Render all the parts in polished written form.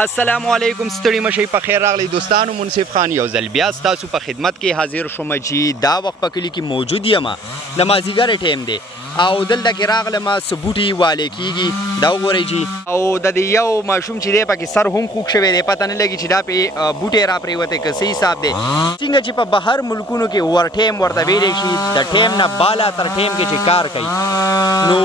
السلام علیکم ستړي مشئ په خیر راغلی دوستانو. منصف خان یو ځل بیا ستاسو په خدمت کې حاضر شوم چې دا وخت په کلي کې موجود یم. د مازدیګر ټیم دی او دلته کې راغلم څه بوټي والې کېږي دا وګورئ چې او د دې یو ماشوم چې دی پکې سر هم خوږ شوی دی، پته نه لګي چې دا پې بوټی را پرېوتی که څه حساب دی. څنګه چې په بهر ملکونو کې ور ټیم ورته ویلی شي، د ټیم نه بالا تر ټیم کې چې کار کوي، نو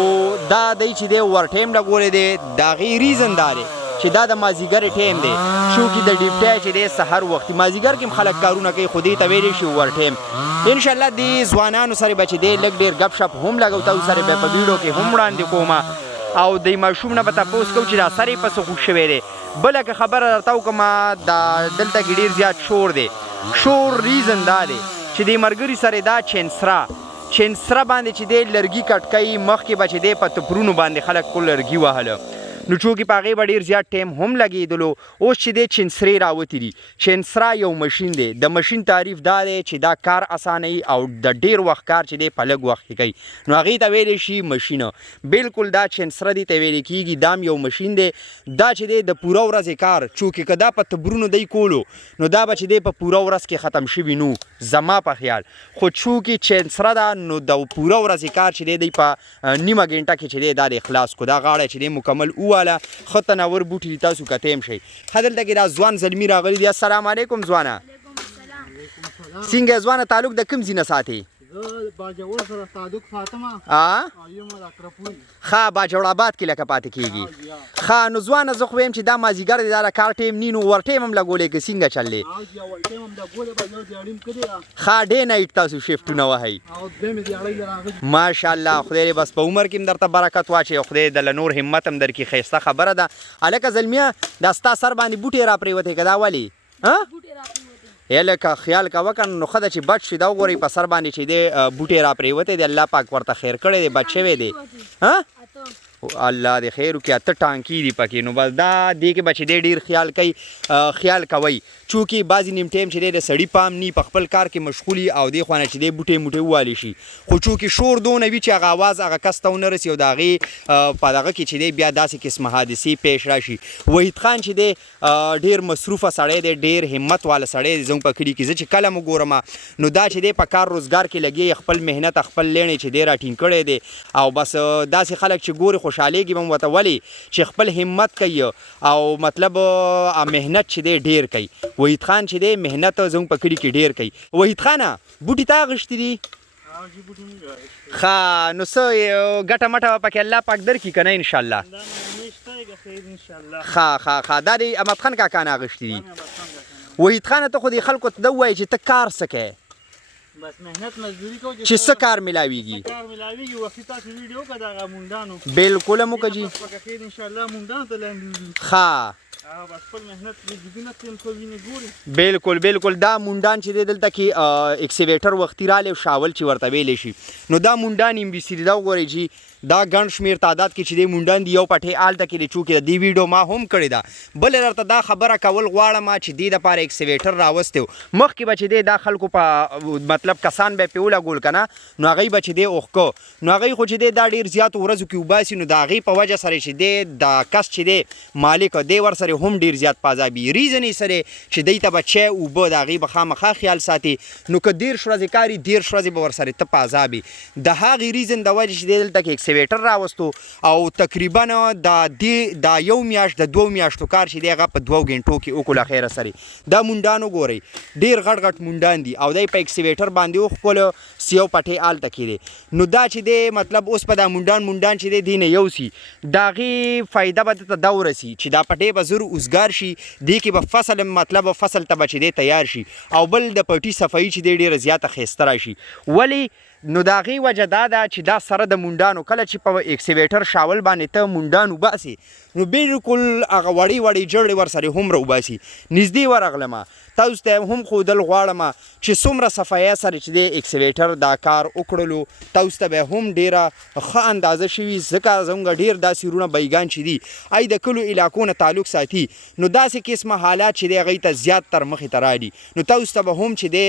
دا دی چې دی ور ټیم نه ګورې دی د هغې ریزن دا دی چې دا د مازدیګر ټیم دی. چونکې د ډیوټۍ چې دی سحر وختي مازدیګر کې هم خلک کارونه کوي، خو دې ته ویلی شي ور ټیم. انشاءالله دې ځوانانو سره به چې دی لږ ډېر ګپ شپ هم لګو، تاسو سره به په ویډیو کې هم وړاندې کوم او د ماشوم نه به تپوس کوو چې دا سر یې په څه خوږ شوی دی. بله که خبره درته وکړم، دا دلته کې ډېر زیات شور دی. شور ریزن دا دی چې د ملګري سره دا چینسره باندې چې دی لرګي کټ کوي، مخکې به چې دی په تپرونو باندې خلک کو لرګي وهله، نو چونکې په هغې به ډېر زیات ټایم هم لګېدلو. اوس چې دی چینسرې راوتي دي. چینسره یو مشین دی. د مشین تعریف دا دی چې دا کار اسانوي او د ډېر وخت کار چې دی په لږ وخت کې کوي، نو هغې ته ویلی شي مشینه. بلکل دا چینسره دې ته ویلی کېږي، دا هم یو مشین دی. دا چې دی د پوره ورځې کار، چونکې که دا په تبرونو دی کولو نو دا به چې دی په پوره ورځ کې ختم شوي نو زما په خیال، خو چونکې چینسره ده نو د پوره ورځې کار چې دی په نیمه ګنټه کې چې دی دا د خلاص کو. دا غاړه چې دی مکمل واله ښه تناور بوټي دي، تاسو کتیم شئ. ښه دلته کې دا ځوان زلمي راغلی دی. السلام علیکم ځوانه. څنګه ځوانه تعلق د کوم ځای نه ساتې؟ ښه باجوړ آباد کې لکه پاتې کېږي. ښه نو ځوانه زه خو ویم چې دا مازدیګر دی، دا د کار ټیم نی، نو ور ټیم هم لګولی که څنګه چل دی؟ ښه ډې نایټ تاسو شفټونه وهئ. ماشاءالله خدای دې بس په عمر کې هم درته برکت واچوي او خدای د له نور همت هم درکړي. ښایسته خبره ده. هلکه زلمیه دا ستا سر باندې بوټی را پرېوتی که دا ولې؟ لکه خیال کوه که نو ښه ده چې بچ شي. دا وګورئ په سر باندې چې دی بوټی را پرېوتی دی، الله پاک ورته خیر کړی دی، بچ شوی دی. الله دې خیر وکړي. 8 ټانکي دي پکې، نو بس دا دې کې به چې دی ډېر خیال کوئ، چونکې بعضې نیم ټایم چې دی د سړي پام نی، په خپل کار کې مشغولي او دې خوا نه چې دی بوټی ووالي شي، خو چونکې شور دونه وي چې هغه اواز هغه کس ته ونه رسي او د هغې په دغه کې چې دی بیا داسې قسمه حادثې پیش راشي. وحید خان چې دی ډېر مصروفه سړی دی، ډېر همت والا سړی دی. زموږ په کلي کې زه چې کله م ګورم نو دا چې دی په کار روزګار کې لګي، خپل محنت خپل لیڼې چې دی راټینګ کړی دی او بس داسې خلک چې ګوري خوشحالېږي به م ورته، ولې چې خپل همت کوي او مطلب محنت چې دی ډېر کوي. وحید خان چې دی محنت زموږ په کلي کې ډېر کوي. وحید خانه بوټي تا اغوښتي دي؟ ښه نو څه ګټه مټه به پکې الله پاک درکړي که نه انشاءالله؟ ښه دا د احمد خان کاکا نه اغوښتي دي. وحید خانه ته خو دې خلکو ته ده ووایې چې ته کار څه کوې، بس مهنت مزدوري کو چې څه کار ملاویږي. وختي تاسو ویډیو که دغه مونډانو بالکل هم وکړه جي. پکې خیر انشاءالله مونډانو ته لاندې ښه بس خپل محنت جدونه تیم خو وینې ګوري. بالکل دا مونډان چې دی دلته کې اکسیویټر وختي رالی شاول چې ورته ویلی شي، نو دا مونډان MBC دي. دا وګورئ جي دا ګڼ شمېر تعداد کې چې دی مونډان دي. یو پټې هلته کې دی، چونکې د دې ویډیو ما هم کړې ده. بله درته دا خبره کول غواړم چې دې دپاره اکسیویټر راوستی و، مخکې به چې دی دا خلکو په مطلب کسان به یې پرې ولګول که نه، نو هغوی به چې دی اوښکه، نو هغوی خو چې دی دا ډېر زیاتو ورځو کې وباسي، نو د هغې په وجه سره چې دی د کس چې دی مالک دی ورسره هم ډېر زیات پازابي. ریزن یې سره چې دی ته به چای اوبه د هغې به خامخا خیال ساتي، نو که 13 ورځې کاري 13 ورځې به ورسره ته پازابي. د هغې ریزن د وجې چې دی دلته کې اکسیویټر راوستو او تقریبا دا یو میاشت د 2 میاشتو کار چې دی هغه په 2 غنټو کې وکړو له خیره سره. دا مونډان وګورئ ډېر غټ مونډان دي او دی په اکسیویټر باندې وښکلو سیو پټې هلته کې دی. نو دا چې دی مطلب اوس په دا مونډان چې دی دې نه یوسي، د هغې فایده به درته دا ورسي چې دا پټې به زر اوزګار شي، دې کې به فصل مطلب فصل ته به چې دی تیار شي، او بل د پټي صفایي چې دی ډېره زیاته ښایسته راشي. ولې نو د هغې وجه دا ده چې دا سره د مونډانو کله چې په اکسیویټر شاول باندې ته مونډان وباسې نو بالکل هغه وړې جړې ورسره هم راوباسي. نږدې ورغلم تاسو ته هم ښودل غواړم چې څومره صفایه سره چې دی اکسیویټر دا کار وکړلو، تاسو ته به هم ډېره ښه اندازه شوي، ځکه زموږ ډېر داسې وروڼه بیګان چې دي ای د کلو علاقو نه تعلق ساتي، نو داسې قسمه حالات چې دی هغوی ته زیات تر مخې ته راړي، نو تاسو ته به هم چې دی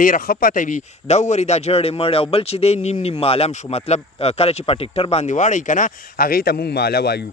ډېره ښه پته وي. دا وګورئ دا جړې مړې او بل چې دی نیم مالم شو، مطلب کله چې په ټیکټر باندې واړئ که نه هغې ته مونږ ماله وایو.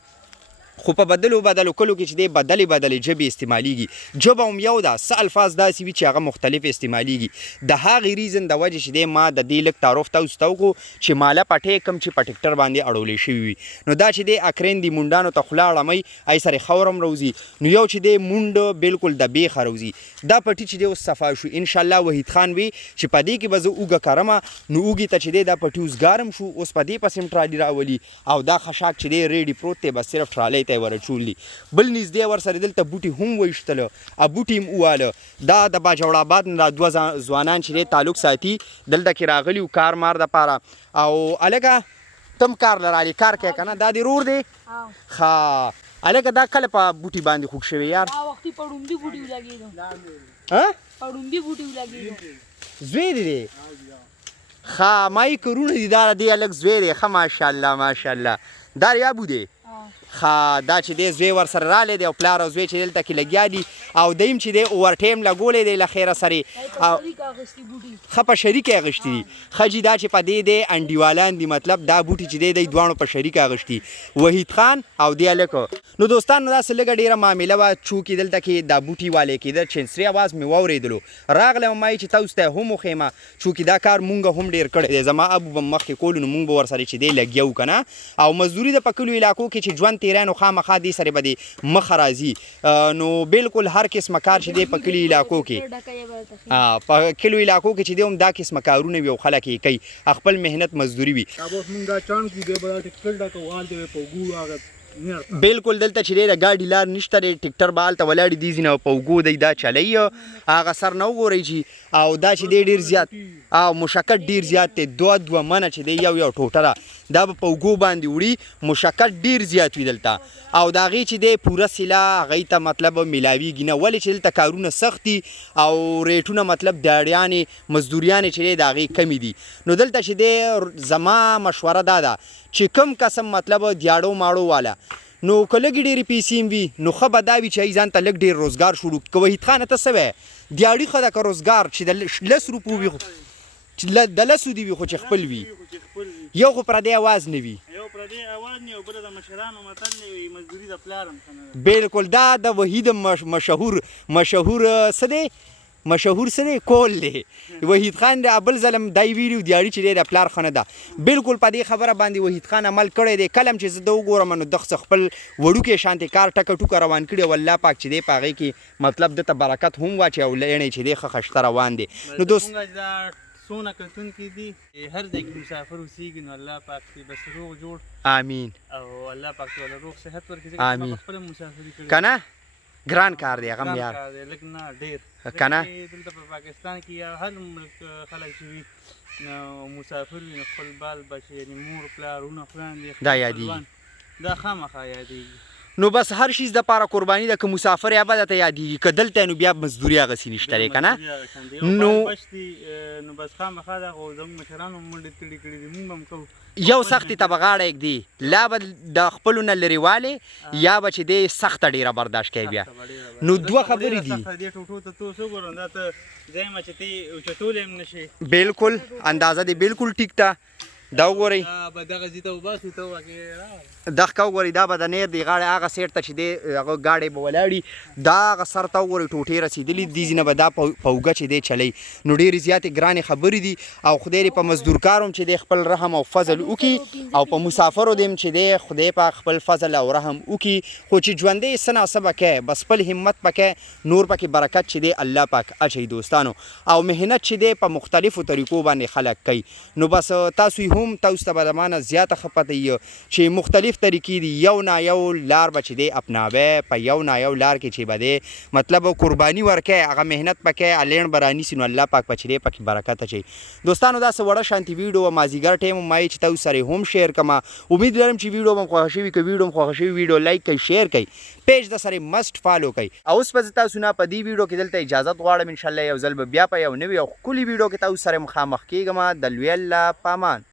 خو په بدلو کلو کې چې دی بدلې ژبې استعمالیږي ژبه هم یو ده څه الفاظ داسې وي چې هغه مختلف استعمالیږي د هغې ریزن د وجې چې دی ما د دې لږ تعارف تاسو ته وکړو چې ماله پټۍ کوم چې په ټکټر باندې اړولې شوي وي نو دا چې دی اکرین دی مونډانو ته خوله اړمئ ای سرې خور هم روځي نو یو چې دی مونډ بالکل د بیخه روځي دا پټي چې دی اوس صفا شو انشاءالله وحید خان وی چې په دې کې به زه اوږه کرمه نو اوږې ته چې دی دا پټي اوس ګارم شو اوس په دې پسې هم ټرالي راولي او دا خشاک چې دی ریډي پروت دی بس صرف ټرالۍ ته یې ورچولي بل نږدې ورسره دلته بوټي هم ویشتله او بوټي هم وواله دا د باجوړ آباد نه دوه ځوانان چې دی تعلق ساتي دلته کې راغلي و کار مار دپاره او هلکه تم کار لرالي کار کوې که نه دا دې رور دی ښه هلکه دا کله په بوټي باندې خوږ شوی یار وختي په ړومبي بوټي ولګېدو په ړومبي بوټي ولګېدو زوی دی دی ښه ما یې کورونه دي دا دی هلک زوی دی ښه ماشاءالله ماشاءالله دا ریابو دی ښه دا چې دی زوی ورسره رالی دی او پلار او زوی چې دلته کې لګیا دي او دیم چې دی اوور ټایم لګولی دی له خیره سرې ښه په شریک یې اخیستي دي ښه جي دا چې په دې دی انډیوالان دي مطلب دا بوټي چې دی دی دواړو په شریک اخیستي وحید خان او دی هلک نو دوستانو داسې لږه ډېره معامله وه چونکې دلته کې دا بوټي والې کېده چینسري اواز مې واورېدلو راغلم ما چې تاسو ته هم وښیم چونکې دا کار مونږ هم ډېر کړی دی زما ابو به مخکې کولو نو مونږ به ورسره چې دی لګیا وو که نه او مزدوري د په کلیو علاقو کې چې ژوند تیری نو خامخا دې سره به دې مخه راځي نو بالکل هر قسمه کار چې دی په کلي علاقو کې په کلیو علاقو کې چې دی هم دا قسمه کارونه وي او خلک یې کوي خپل محنت مزدوري وي بالکل دلته چې دی د ګاډي لار نشته دی ټکټر به هلته ولاړې دي ځینې په اوږو دی دا چلوي هغه سر نه وګورئ چې او دا چې دی ډېر زیات او مشقت ډېر زیات دی دوه منه چې دی یو ټوټه ده دا به په اوږو باندې وړي مشقت ډېر زیات وي دلته او د هغې چې دی پوره سله هغې ته مطلب میلاویږي نه ولې چې دلته کارونه سخت دي او ریټونه مطلب دیاړیانې مزدوریانې چې دی د هغې کمې دي نو دلته چې دی زما مشوره دا ده چې کم قسم مطلب دیاړو ماړو والا نو که لږې ډېرې پیسې هم وي نو ښه به دا وي چې ای ځان ته لږ ډېر روزګار شروع که وحید خانه ته څه وی دیاړي ښه ده که روزګار چې د 10 روپو وي چې د 10 دي وي خو چې خپل وي یو خو پردی اواز نه وي یو پردی اواز نه او بله د مشرانو متل نه وي مزدوري د پلار هم ښه نه ده بالکل دا د وحید مشهور څه دی مشهور څه دی کول دی وحید خان د بل ظلم دای ویډیو دیاړي چې دی د پلار ښه نه ده بالکل په دې خبره باندې وحید خان عمل کړی دی کله هم چې زه د وګورم نو دغه خپل وړوکی شانتې کار ټکه ټوکه روان کړي او الله پاک چې دی په هغې کې مطلب دته برکت هم واچي او لڼې چې دی ښه خشته روان دی نو دوست څونه کتونکي دي هر ځای کې مسافر اوسېږي نو الله پاک دې بس روغ جوړ امین او الله پاک دې ولا روغ صحت ورکړي ځکه آمین. ما خپله مسافري کړې که نه ګران کار دی هغه هم یار لږ نه ډېر که نه دلته په پاکستان کې یا هر ملک خلک چې وي نو مسافر وي نو خپل بال بچي یعنې مور پلار ورونه خویندې دا یادېږي دا خامخا یادېږي نو بس هر شیز دپاره قرباني ده که مسافر یا به درته یادېږي که دلته نو بیا مزدوري هغسې نشته دی که نه نو نو نو بس خامخا دا خو زموږ مشرانو منډې تړي کړي دي مونږ هم کوو یو سختې ته به غاړه ږدي لا به د خپلو نه لرې والې یا به چې دی سخته ډېره برداشت کوي بیا نو دوه خبرې دي دې ټوټو ته تو څه ګورم دا ته ځای ما چې ته اوچتولی هم نه شي بالکل اندازه دی بالکل ټیک ده دا وګورئ به دغه ځي ته وباسو ته واقع دغه وګورئ دا به د نیر دی غاړې هغه سیټ ته چې دی هغه گاډۍ به ولاړي دا هغه سر ته وګورئ ټوټې رسېدلي دي ځینې به دا په اوږه چې دی چلی نو ډېرې زیاتې ګرانې خبرې دي او خدای دې په مزدورکار هم چې دی خپل رحم او فضل وکړي او په مسافرو دې هم چې دی خدای په خپل فضل او رحم وکړي خو چې ژوندی څه ناڅه به کوې بس خپل همت به کوې نور پکې برکت چې دی الله پاک اچوي دوستانو او محنت چې دی په مختلفو طریقو باندې خلک کوي نو بس تاسو هم تاسو ته به د ما نه زیاته ښه پته وي چې مختلف طریقې دي یو نه یو لار به چې دی اپناوی په یو نه یو لار کې چې به دی مطلب قرباني ورکوي هغه محنت به کوي الین به رانیسي نو الله پاک به چې دی پکې برکت اچوي دوستانو داسې وړه شانتي ویډیو و مازدیګر ټایم ما چې تاسو سره هم شیر کړم امید لرم چې ویډیو به خوښه شوي که ویډیو هم خوښه شوي ویډیو لایک کوئ شیر کوئ پیج د سره مست فالو کوئ او اوس به زه تاسو نه په دې ویډیو کې دلته اجازت غواړم انشاءالله یو ځل به بیا په یو نوي او ښکلي ویډیو کې تاسو سره مخامخ کېږم د لوی الله په امان